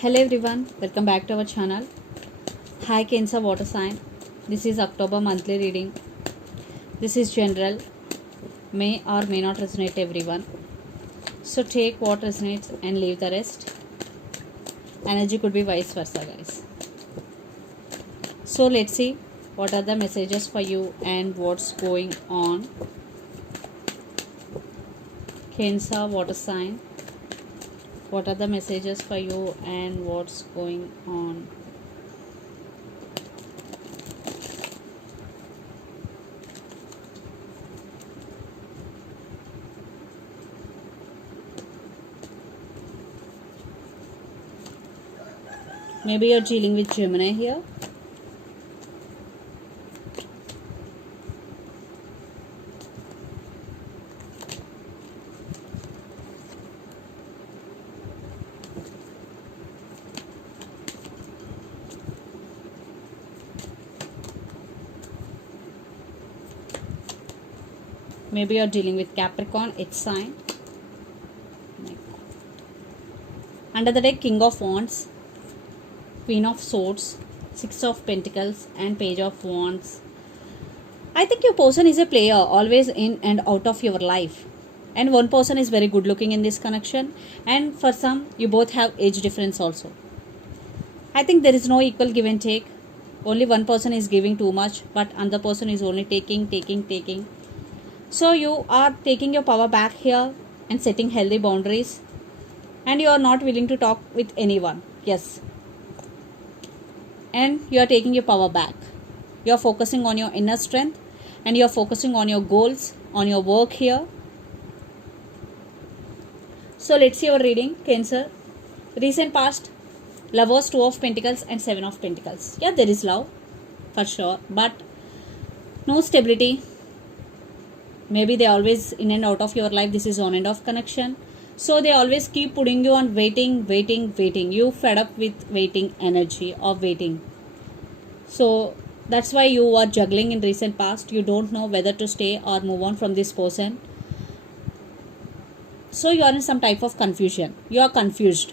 Hello everyone, welcome back to our channel. Hi Cancer Water Sign. This is October monthly reading. This is general, may or may not resonate everyone. So take what resonates and leave the rest. Energy could be vice versa, guys. So let's see what are the messages for you and what's going on. Cancer Water Sign. What are the messages for you and what's going on? Maybe you're dealing with Gemini here. Maybe you're dealing with Capricorn, its sign. Under the deck, King of Wands, Queen of Swords, Six of Pentacles and Page of Wands. I think your person is a player, always in and out of your life. And one person is very good looking in this connection. And for some, you both have age difference also. I think there is no equal give and take. Only one person is giving too much, but another person is only taking. So you are taking your power back here and setting healthy boundaries. And you are not willing to talk with anyone. Yes. And you are taking your power back. You are focusing on your inner strength. And you are focusing on your goals, on your work here. So let's see our reading, Cancer. Recent past, Lovers, Two of Pentacles and Seven of Pentacles. Yeah, there is love, for sure. But no stability. Maybe they always in and out of your life. This is on and off connection. So they always keep putting you on waiting. You fed up with waiting energy of waiting. So that's why you are juggling in recent past. You don't know whether to stay or move on from this person. So you are in some type of confusion. You are confused.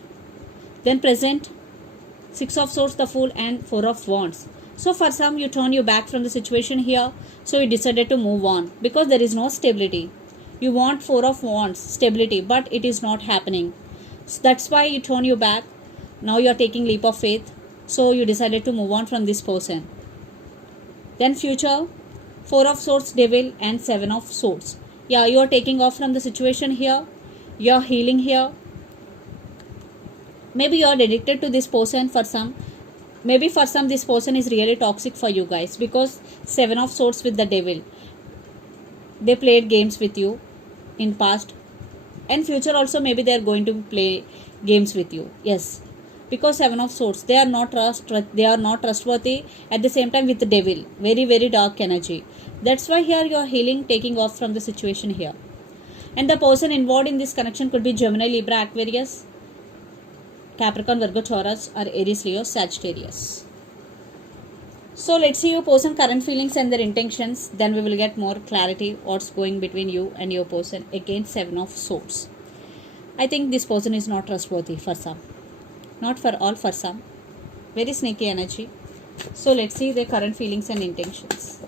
Then present, Six of Swords, the Fool and Four of Wands. So for some, you turn your back from the situation here. So you decided to move on because there is no stability. You want Four of Wands, stability, but it is not happening. So that's why you turn your back. Now you are taking leap of faith. So you decided to move on from this person. Then future, Four of Swords, Devil and Seven of Swords. Yeah, you are taking off from the situation here. You are healing here. Maybe you are addicted to this person for some. Maybe for some this person is really toxic for you guys because Seven of Swords with the Devil. They played games with you in past and future also. Maybe they are going to play games with you. Yes, because Seven of Swords, they are not trustworthy. At the same time with the Devil, very dark energy. That's why here you are healing, taking off from the situation here. And the person involved in this connection could be Gemini, Libra, Aquarius, Capricorn, Virgo, Taurus or Aries, Leo, Sagittarius. So let's see your person current feelings and their intentions. Then we will get more clarity what's going between you and your person. Again, Seven of Swords. I think this person is not trustworthy for some. Not for all, for some. Very sneaky energy. So let's see their current feelings and intentions.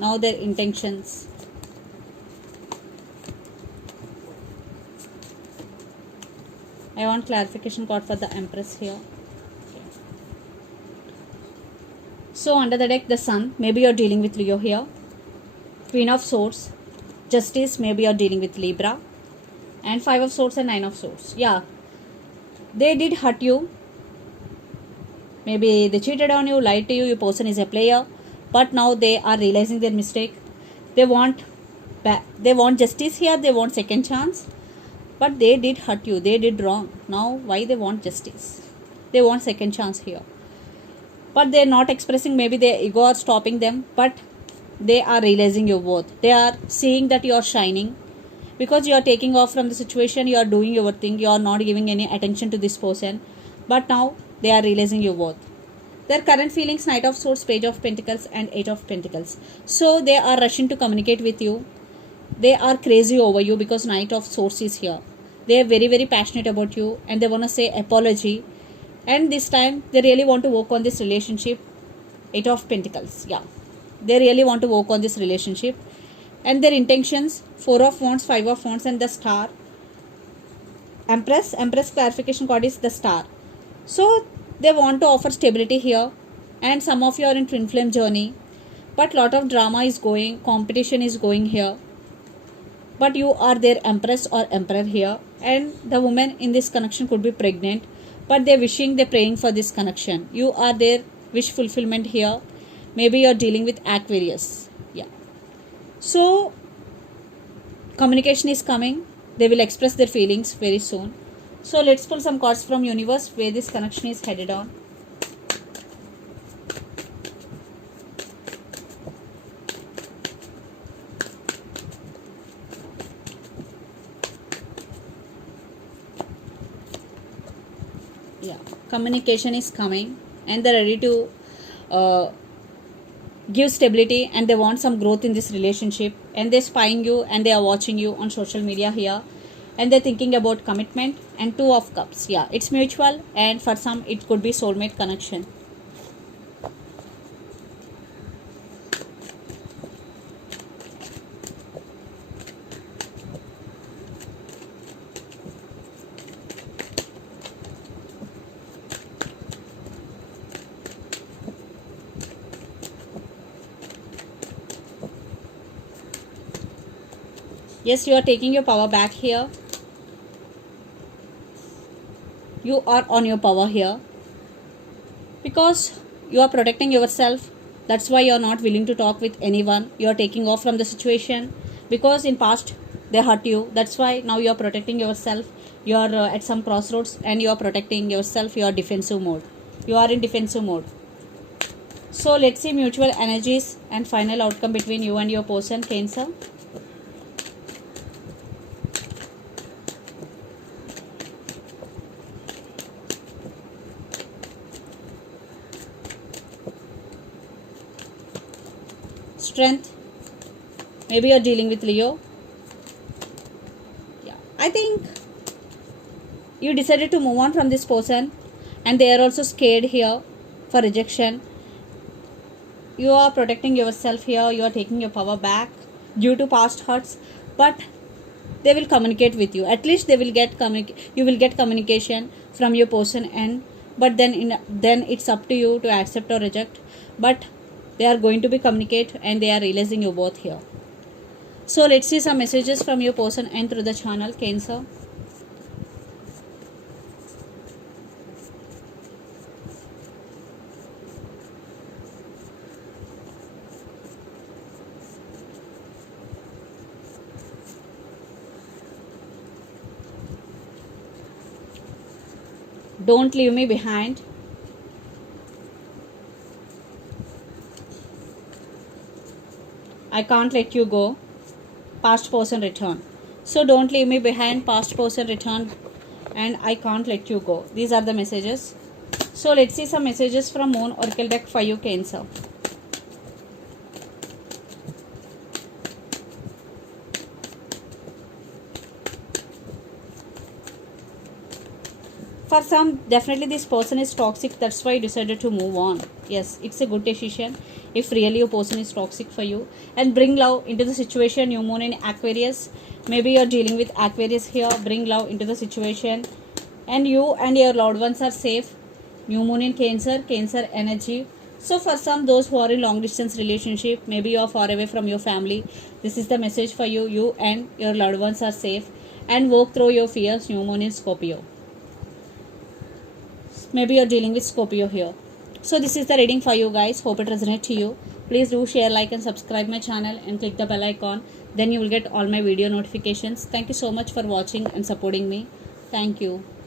Now their intentions. I want clarification card for the Empress here. Okay. So under the deck, the Sun. Maybe you're dealing with Leo here. Queen of Swords, Justice. Maybe you're dealing with Libra. And Five of Swords and Nine of Swords. Yeah, they did hurt you. Maybe they cheated on you, lied to you. Your person is a player. But now they are realizing their mistake. They want justice here. They want second chance. but they did hurt you, they did wrong. Now why they want justice? They want second chance here, but they're not expressing, maybe their ego are stopping them, but they are realizing your worth. They are seeing that you are shining, because you are taking off from the situation, you are doing your thing, you are not giving any attention to this person, but now they are realizing your worth. Their current feelings: Knight of Swords, Page of Pentacles, and Eight of Pentacles. So they are rushing to communicate with you. They are crazy over you because Knight of Swords is here. They are very, very passionate about you, and they want to say apology, and this time they really want to work on this relationship. Eight of Pentacles, yeah, they really want to work on this relationship, and their intentions: Four of Wands, Five of Wands, and the Star. Empress clarification card is the Star. So they want to offer stability here, and some of you are in twin flame journey, but lot of drama is going, competition is going here, but you are their Empress or Emperor here, and the woman in this connection could be pregnant, but they're wishing, they're praying for this connection. You are their wish fulfillment here. Maybe you're dealing with Aquarius, yeah. So communication is coming, they will express their feelings very soon. So let's pull some cards from universe where this connection is headed on. Yeah, communication is coming, and they're ready to give stability, and they want some growth in this relationship, and they're spying you, and they are watching you on social media here, and they're thinking about commitment. And Two of Cups, yeah, it's mutual, and for some it could be soulmate connection. Yes, you are taking your power back here. You are on your power here because you are protecting yourself. That's why you are not willing to talk with anyone. You are taking off from the situation because in past they hurt you. That's why now you are protecting yourself. You are at some crossroads, and you are protecting yourself. You are defensive mode. You are in defensive mode. So let's see mutual energies and final outcome between you and your person, Cancer. Strength. Maybe you're dealing with Leo. Yeah, I think you decided to move on from this person, and they are also scared here for rejection. You are protecting yourself here. You are taking your power back due to past hurts, but they will communicate with you. At least they will get you will get communication from your person, and but then it's up to you to accept or reject. But they are going to be communicate, and they are realizing your worth here. So let's see some messages from your person and through the channel, Cancer. Don't leave me behind. I can't let you go. Past person return. So don't leave me behind, past person return, and I can't let you go. These are the messages. So let's see some messages from Moon Oracle deck for you, Cancer. For some, definitely this person is toxic. That's why you decided to move on. Yes, it's a good decision if really your person is toxic for you. And bring love into the situation. New moon in Aquarius. Maybe you're dealing with Aquarius here. Bring love into the situation. And you and your loved ones are safe. New moon in Cancer. Cancer energy. So for some, those who are in long distance relationship, maybe you are far away from your family, this is the message for you. You and your loved ones are safe. And walk through your fears. New moon in Scorpio. Maybe you're dealing with Scorpio here. So this is the reading for you guys. Hope it resonates to you. Please do share, like and subscribe my channel and click the bell icon. then you will get all my video notifications. Thank you so much for watching and supporting me. Thank you.